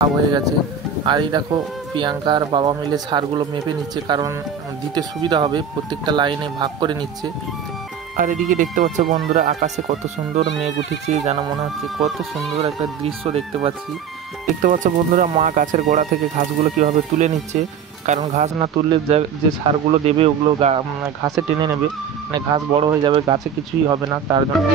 হয়ে গেছে। আর এই দেখো প্রিয়াঙ্কার বাবা মিলে সারগুলো মেপে নিচ্ছে, কারণ দিতে সুবিধা হবে, প্রত্যেকটা লাইনে ভাগ করে নিচ্ছে। আর এদিকে দেখতে পাচ্ছ বন্ধুরা, আকাশে কত সুন্দর মেঘ উঠেছে, যেন মনে হচ্ছে কত সুন্দর একটা দৃশ্য দেখতে পাচ্ছি। দেখতে পাচ্ছ বন্ধুরা, মা গাছের গোড়া থেকে ঘাসগুলো কিভাবে তুলে নিচ্ছে, কারণ ঘাস না তুললে যে সারগুলো দেবে ওগুলো ঘাসে টেনে নেবে, মানে ঘাস বড় হয়ে যাবে, গাছে কিছুই হবে না, তার জন্য।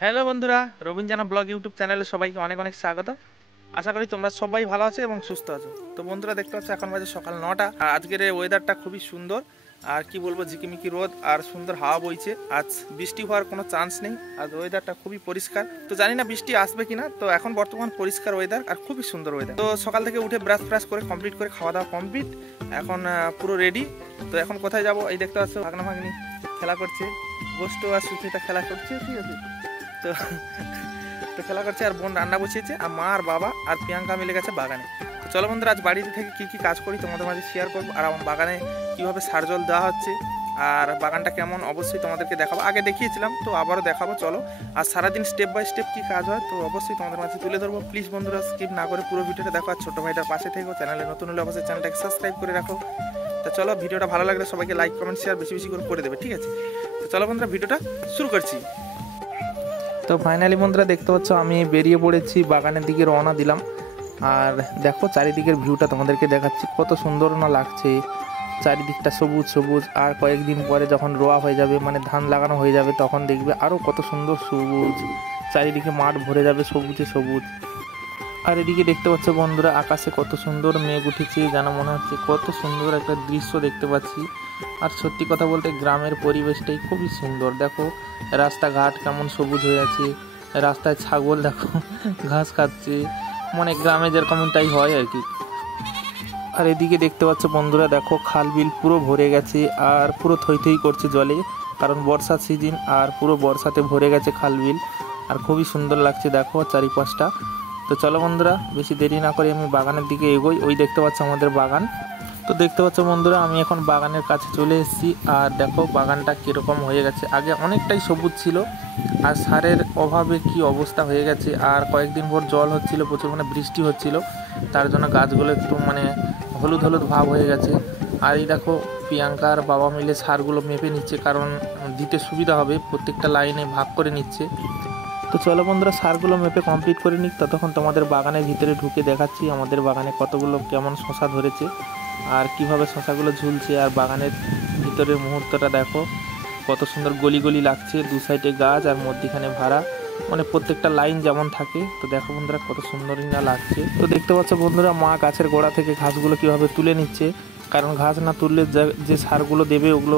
হ্যালো বন্ধুরা, রবীন জানা ব্লগ ইউটিউব চ্যানেলে সবাইকে অনেক অনেক স্বাগত। আশা করি তোমরা সবাই ভালো আছো এবং সুস্থ আছো। তো বন্ধুরা দেখতে পাচ্ছ এখন বাজে সকাল 9টা। আর আজকের এই ওয়েদারটা খুবই সুন্দর, আর কি বলবো, ঝিকিমিকি রোদ আর সুন্দর হাওয়া বইছে। আজ বৃষ্টি হওয়ার কোনো চান্স নেই, আর ওয়েদারটা খুবই পরিষ্কার। তো জানি না বৃষ্টি আসবে কিনা, তো এখন বর্তমান পরিষ্কার ওয়েদার আর খুবই সুন্দর ওয়েদার। তো সকাল থেকে উঠে ব্রাশ করে কমপ্লিট করে খাওয়া দাওয়া কমপ্লিট, এখন পুরো রেডি। তো এখন কোথায় যাব, এই দেখতে পাচ্ছ ভাগনা ভাগ্নি খেলা করছে, গোষ্ঠ আর সুচিতা খেলা করছে, ঠিক আছে। তো তো খেলা করছে, আর বোন রান্না বসিয়েছে, আর মা আর বাবা আর প্রিয়াঙ্কা মিলে গেছে বাগানে। তো চলো বন্ধুরা, আজ বাড়িতে থেকে কি কি কাজ করি তোমাদের মাঝে শেয়ার করবো, আর আমার বাগানে কীভাবে সার জল দেওয়া হচ্ছে আর বাগানটা কেমন অবশ্যই তোমাদেরকে দেখাবো। আগে দেখিয়েছিলাম, তো আবারও দেখাবো চলো। আর সারাদিন স্টেপ বাই স্টেপ কী কাজ হয় তো অবশ্যই তোমাদের মাঝে তুলে ধরবো। প্লিজ বন্ধুরা স্কিপ না করে পুরো ভিডিওটা দেখো, আর ছোটো ভাইটার পাশে থেকো। চ্যানেলে নতুন হলে অবশ্যই চ্যানেলটাকে সাবস্ক্রাইব করে রাখো। তো চলো, ভিডিওটা ভালো লাগলে সবাইকে লাইক কমেন্ট শেয়ার বেশি বেশি করে দেবে, ঠিক আছে। তো চলো বন্ধুরা, ভিডিওটা শুরু করছি। তো ফাইনালি বন্ধুরা দেখতে পাচ্ছ, আমি বেরিয়ে পড়েছি, বাগানের দিকে রওনা দিলাম। আর দেখো চারিদিকের ভিউটা তোমাদেরকে দেখাচ্ছি, কত সুন্দর না লাগছে, চারিদিকটা সবুজ সবুজ। আর কয়েকদিন পরে যখন রোয়া হয়ে যাবে, মানে ধান লাগানো হয়ে যাবে, তখন দেখবে আরও কত সুন্দর সবুজ, চারিদিকে মাঠ ভরে যাবে সবুজে সবুজ। আর এদিকে দেখতে পাচ্ছ বন্ধুরা, আকাশে কত সুন্দর মেঘ উঠেছে, যেন মনে হচ্ছে কত সুন্দর একটা দৃশ্য দেখতে পাচ্ছি। আর সত্যি কথা বলতে গ্রামের পরিবেশটাই খুবই সুন্দর। দেখো রাস্তাঘাট কেমন সবুজ হয়ে আছে, রাস্তায় ছাগল দেখো ঘাস খাচ্ছে, মানে গ্রামে যেরকমটাই হয় আর কি। আর এদিকে দেখতে পাচ্ছ বন্ধুরা, দেখো খাল বিল পুরো ভরে গেছে, আর পুরো থই থই করছে জলে, কারণ বর্ষার সিজন, আর পুরো বর্ষাতে ভরে গেছে খাল বিল, আর খুবই সুন্দর লাগছে দেখো চারিপাশটা। তো চলো বন্ধুরা, বেশি দেরি না করে আমি বাগানের দিকে এগোই। ওই দেখতে পাচ্ছ আমাদের বাগান। তো দেখতে পাচ্ছ বন্ধুরা, আমি এখন বাগানের কাছে চলে এসেছি, আর দেখো বাগানটা কীরকম হয়ে গেছে। আগে অনেকটাই সবুজ ছিল, আর সারের অভাবে কি অবস্থা হয়ে গেছে। আর কয়েকদিন ভোর জল হচ্ছিল, প্রচুর মানে বৃষ্টি হচ্ছিল, তার জন্য গাছগুলো একটু মানে হলুদ হলুদ ভাব হয়ে গেছে। আর এই দেখো প্রিয়াঙ্কার বাবা মিলে সারগুলো মেপে নিচ্ছে, কারণ দিতে সুবিধা হবে, প্রত্যেকটা লাইনে ভাগ করে নিচ্ছে। তো চলো বন্ধুরা, সারগুলো মেপে কমপ্লিট করে নিক, ততক্ষণ তোমাদের বাগানের ভিতরে ঢুকে দেখাচ্ছি আমাদের বাগানে কতগুলো কেমন শশা ধরেছে, আর কিভাবে শশাগুলো ঝুলছে। আর বাগানের ভিতরের মুহূর্তটা দেখো, কত সুন্দর গলি গলি লাগছে, দু সাইডে গাছ আর মধ্যিখানে ভাড়া, মানে প্রত্যেকটা লাইন যেমন থাকে। তো দেখো বন্ধুরা, কত সুন্দরই না লাগছে। তো দেখতে পাচ্ছ বন্ধুরা, মা গাছের গোড়া থেকে ঘাসগুলো কিভাবে তুলে নিচ্ছে, কারণ ঘাস না তুললে যে সারগুলো দেবে ওগুলো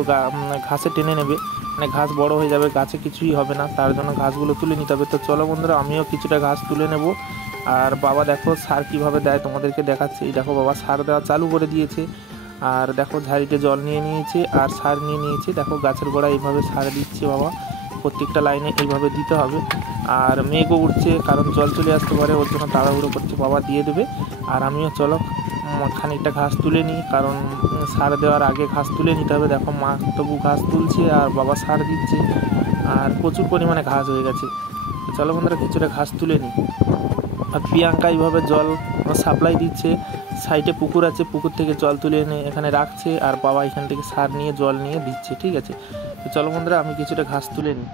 ঘাসে টেনে নেবে, মানে ঘাস বড় হয়ে যাবে, গাছে কিছুই হবে না, তার জন্য ঘাসগুলো তুলে নিতে হবে। তো চলো বন্ধুরা, আমিও কিছুটা ঘাস তুলে নেব। আর বাবা দেখো সার কিভাবে দেয় তোমাদেরকে দেখাচ্ছে। এই দেখো বাবা সার দেওয়া চালু করে দিয়েছে, আর দেখো ঝাড়িতে জল নিয়ে নিয়েছে আর সার নিয়ে নিয়েছে। দেখো গাছের গোড়ায় এইভাবে সার দিচ্ছে বাবা, প্রত্যেকটা লাইনে এইভাবে দিতে হবে। আর মেঘও উঠছে, কারণ জল চলে আসতে পারে, ওর জন্য তাড়াহুড়ো করছে, বাবা দিয়ে দেবে। আর আমিও চলো খানিকটা ঘাস তুলে নিই, কারণ সার দেওয়ার আগে ঘাস তুলে নিতে হবে। দেখো মা তবু ঘাস তুলছে আর বাবা সার দিচ্ছে, আর প্রচুর পরিমাণে ঘাস হয়ে গেছে। তো চলো বন্ধুরা, কিছুটা ঘাস তুলে নিই। আর প্রিয়াঙ্কা এইভাবে জল সাপ্লাই দিচ্ছে, সাইডে পুকুর আছে, পুকুর থেকে জল তুলে এনে এখানে রাখছে, আর বাবা এখান থেকে সার নিয়ে জল নিয়ে দিচ্ছে, ঠিক আছে। তো চলো বন্ধুরা, আমি কিছুটা ঘাস তুলে নিই।